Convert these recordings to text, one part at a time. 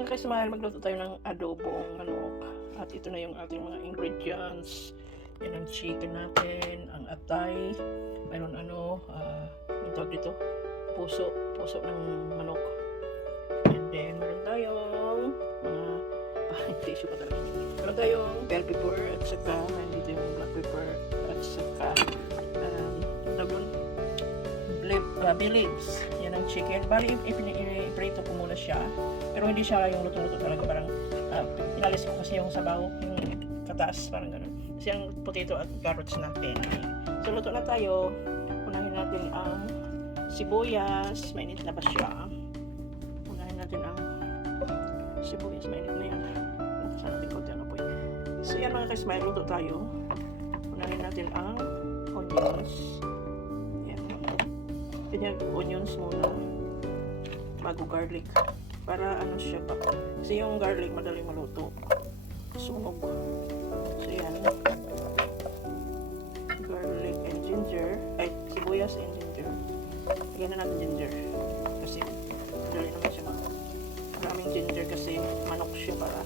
Mga ka-smile, magluto tayo ng adobong manok. At ito na yung ating mga ingredients. Yan ang chicken natin, ang atay, mayroon yung tawag dito, puso ng manok. And then, meron tayong mga tissue pa talaga. Meron tayong bell pepper at saka, dito yung black pepper at saka, bay leaves. Yan ang chicken. Bali, iprito ko muna siya. Pero hindi siya yung luto-luto talaga. Parang inalis ko kasi yung sabaw, yung kataas, parang gano'n. Kasi ang potato at carrots natin. So, luto na tayo. Unahin natin ang sibuyas. Mainit na ba siya? Unahin natin ang sibuyas. Mainit na yan. Nakasan natin konti ang apoy. So, yan mga ka-smile. Luto tayo. Unahin natin ang onions. Kanya onions muna bago garlic para siya pa kasi yung garlic madaling maluto, sunog. So yan, garlic and ginger, ay sibuyas and ginger. Lagyan na natin ginger kasi madali naman siya maraming ginger kasi manok siya para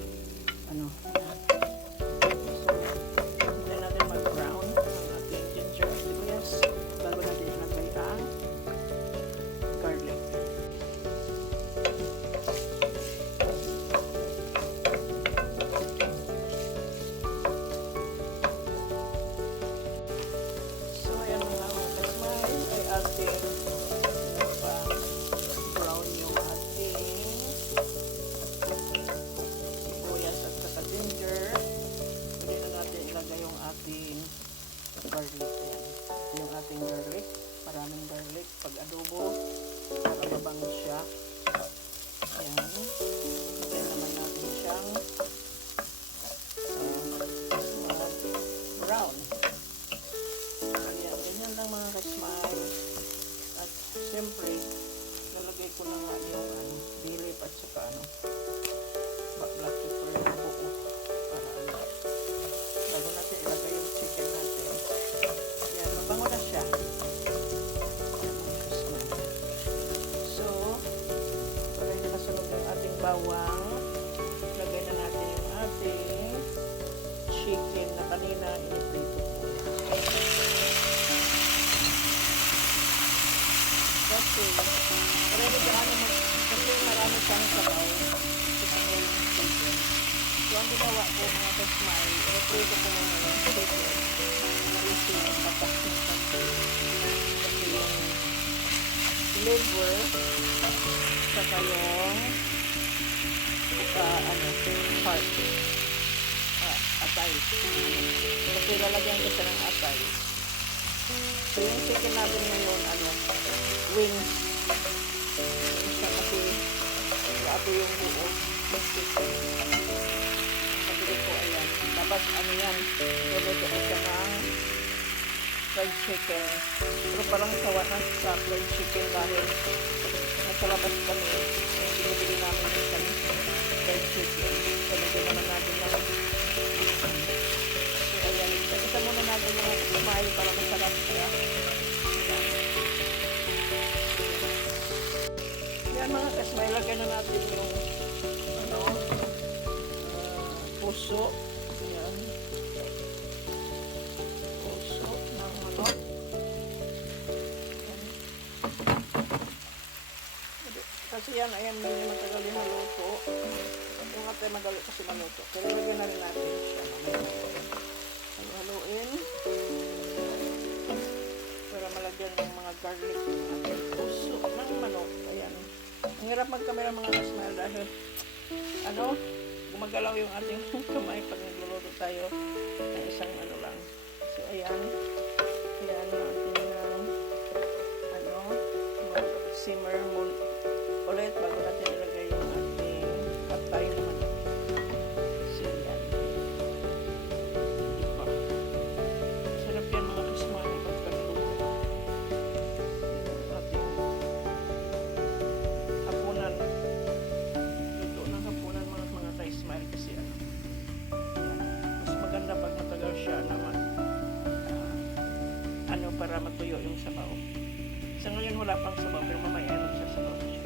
lagyan natin mag-brown ang ating ginger at sibuyas bago natin ilagay ang garlic. So, ayan mga ka-smile ay ating brown yung ating sibuyas at saka ginger. Pwede na natin ilagay yung ating garlic. Ayan. Yung ating garlic. Maraming garlic pag adobo para mabango siya. Ayan. Kaya naman natin siyang brown. Ayan. Ganyan lang mga ka-smile. At siyempre nalagay ko na nga yung bay leaf at saka black pepper na buo para bago natin ilagay yung chicken natin. Ayan. Mabango na siya. Bawang, lagay na natin yung ating chicken na kanina iniprito ko. Kasi marami siyang sabaw sa yung chicken. So ang ginawa ko mga ka-smile, iniprito ko muna yung chicken na isin papas ng konti. Kasi yung liver saka yung heart, atay. Kasi lalagyan ko siya ng atay. So yung chicken natin ngayon, wings. Siya kasi ito yung buo ng chicken. Sabi ko, ayan. Dapat yan, luluto ko siya ng fried chicken. Pero parang sawa na sa fried chicken dahil nasa labas kami. Binibili namin yung fried chicken. Talagyan naman natin ng so ayan, isa muna natin mga smile para masarap siya. Yan mga ka-smile, lagyan na natin yung puso. Yan, puso ng manok. Kasi yan, ayan, hindi matagal yung maluto. Yung atay madali kasi maluto. Pero lagyan na rin natin siya. Haluin. Para malagyan ng mga garlic yung ating puso ng manok. Ayan. Ang hirap mag-camera mga ka-smile dahil gumagalaw yung ating kamay pag nagluluto tayo ng isang lang. So, ayan. Ayan natin simmer ulit bago natin ilagay yung ating atay naman. So, yan. Diba? Sarap yan mga ka-smile pagkaluto. Ating hapunan. Luto ng hapunan mga ka-smile kasi yan. Mas maganda pag matagal siya naman. Para matuyo yung sabaw. Sa ngayon wala pang sabaw pero mamaya magsasabaw na siya.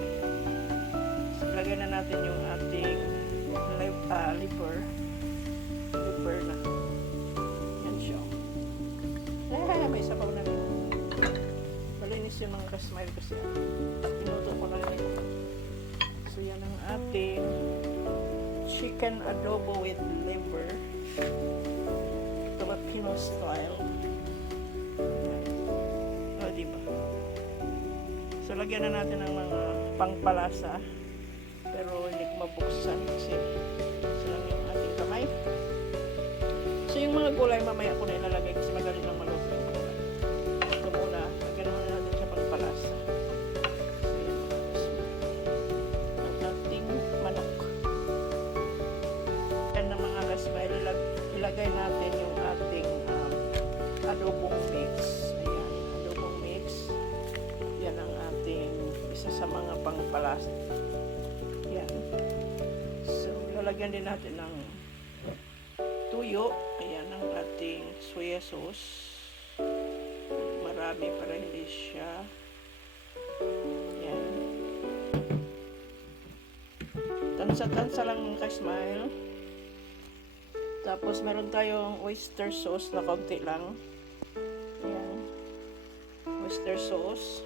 So, ilagay na natin yung ating liver na. Yan siya. May sabaw na rin. Malinis yung mga kasmile kasi pinuto ko na rin. So yan ang ating chicken adobo with liver. Filipino style. Yan. O, diba? So lagyan na natin ng mga pangpalasa. Pero hindi ko mabuksan kasi isa lang yung ating kamay. So yung mga gulay mamaya ko na ilalagay kasi magaling lang maluto yung gulay. Ito muna, lagyan muna natin siya pangpalasa. So yan mga kasmile. Ang ating manok. Yan na mga kasmile, ilagay natin yung ating adobong mix. Ayan, adobong mix. Yan ang ating isa sa mga pangpalasa. Yan. So, lalagyan din natin ng tuyo. Ayan ang ating soya sauce. Marami para hindi siya. Yan. Tansa-tansa lang mga ka-smile. Tapos, meron tayong oyster sauce na konti lang. Ayan. Oyster sauce.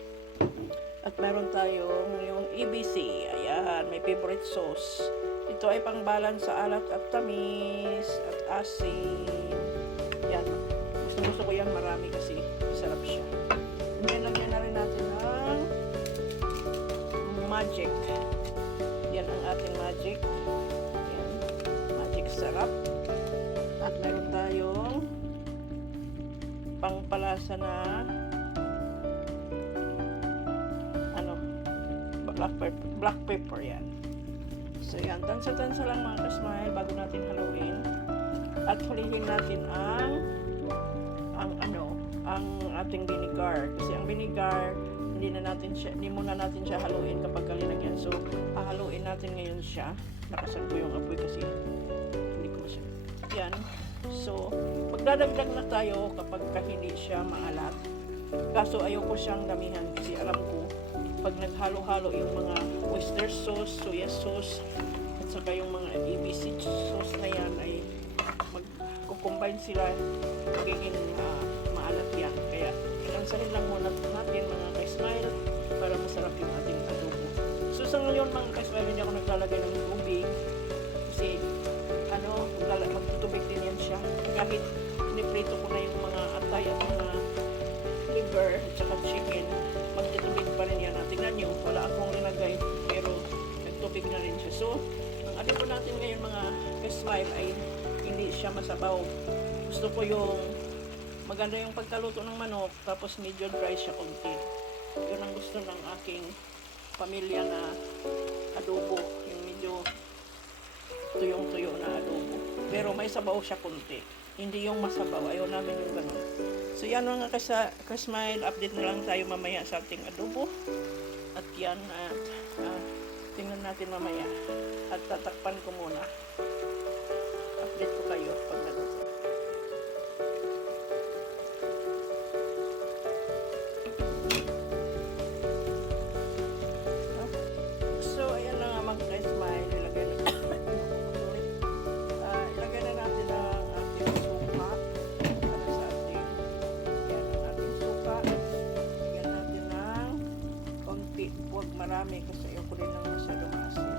At meron tayong yung EBC. Ayan, may favorite sauce. Ito ay pang-balance sa alat at tamis at asin. Yan. Gusto ko yan marami kasi sarap siya. And then, lagyan na rin natin ng magic. Yan ang ating magic. Yan. Magic sarap. At meron tayong pangpalasa na black pepper yan. So yan, tansa-tansa lang mga kasmile bago natin haluin. At hulihin natin ang ating vinegar. Kasi ang vinegar, hindi muna natin siya haluin kapag kalinagyan. So, hahaluin natin ngayon siya. Nakasan ko yung apoy kasi hindi ko siya. Yan. So, magdadagdag na tayo kapag hindi siya maalat. Kaso ayoko siyang damihan kasi alam ko pag naghalo-halo yung mga oyster sauce, soya sauce, at saka yung mga ABC sauce na yan ay mag-combine sila, magiging maalat yan. Kaya ilansahin lang muna natin mga ka-smile para masarap yung ating adobo. So sa ngayon mga ka-smile, hindi ako naglalagay ng tubig kasi magtutubig din yan siya. Kahit piniprito ko na yung mga atay at mga liver at saka chicken, magtutubig pa rin yan. Tingnan nyo, wala akong ilagay pero nagtubig na rin siya. So, ang adobo natin ngayon mga ka-smile ay hindi siya masabaw. Gusto ko yung maganda yung pagkaluto ng manok tapos medyo dry siya konti. Yun ang gusto ng aking pamilya na adobo, yung medyo tuyong-tuyo na adobo. Pero may sabaw siya konti. Hindi yung masabaw. Ayaw namin yung ganun. So yan mga ka-smile, update na lang tayo mamaya sa ating adobo. At yan, tingnan natin mamaya. At tatakpan ko muna. Update ko kayo pag naluto. So ayan na nga mga ka-smile, ilagay na natin ang ating suka. Para sa ating yan ang ating suka. Lagyan natin ng konti. Huwag marami kasi ayoko rin ng masyadong asin.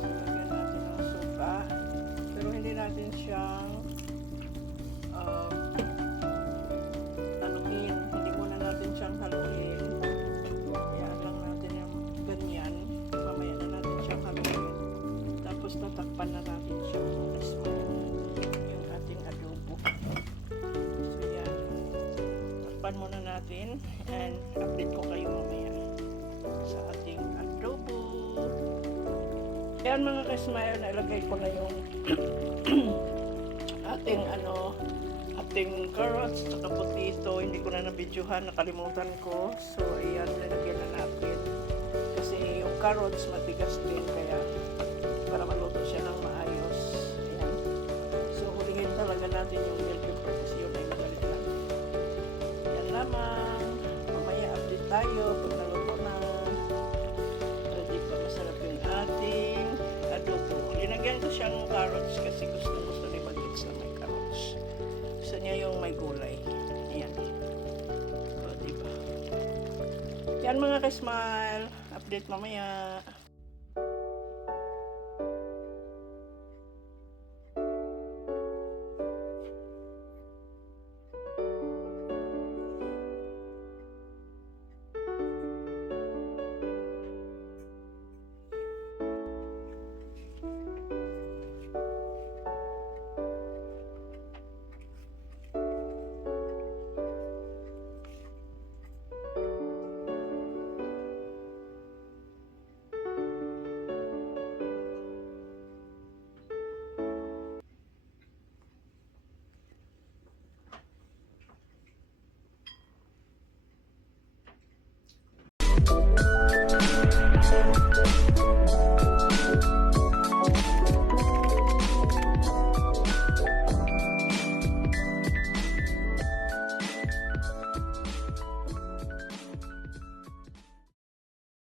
So lagyan natin ng suka. Pero hindi natin siyang haluin. Hindi muna natin siyang haluin. Hayaan lang natin yung ganyan. Mamaya na natin siyang haluin. Tapos tatakpan na natin siya. Yung ating adobo. So yan. Takpan muna natin. And update ko kayo mamaya sa ating adobo. Yan mga ka-smile, nailagay ko na yung ating carrots at potato. Hindi ko na nabidyohan, nakalimutan ko. So ayan, nilagyan na natin. Kasi yung carrots matigas din, kaya para maluto siya ng maayos. Ayan. So hulihin talaga natin yung bell pepper kasi yun ay magalit lang. Yan lamang. Mamaya update tayo pag naluto na. So di ba masarap yung may gulay. Ayan. O, diba? Yan mga ka-smile. Update mamaya.